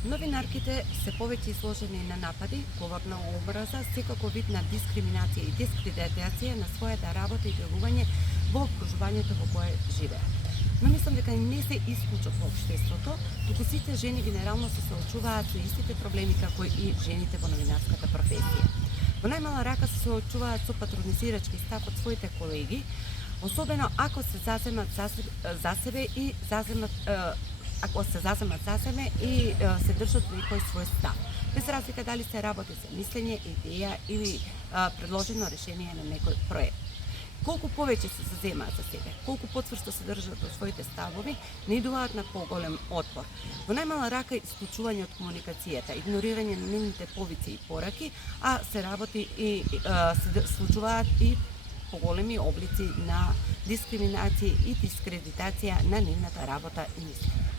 Новинарките се повеќе изложени на напади, говорна образа, секако вид на дискриминација и дискредитација на својата работа и делување во окружувањето во кое живеат. Но мислам дека не се исклучок во општеството, туку сите жени генерално се соочуваат со истите проблеми како и жените во новинарската професија. Во најмала рака се соочуваат со патронизирачки став од своите колеги, особено ако се заземат за себе и се држат некој свој став. Без разлика дали се работи за мислење, идеја или предложено решение на некој проект. Колку повеќе се заземаат за себе, колку потврсто се држат од своите ставови, не идуваат на поголем отпор. Во најмала рака исклучување од комуникацијата, игнорирање на нивните повици и пораки, а се работи и се случуваат и поголеми облици на дискриминација и дискредитација на нивната работа и мислење.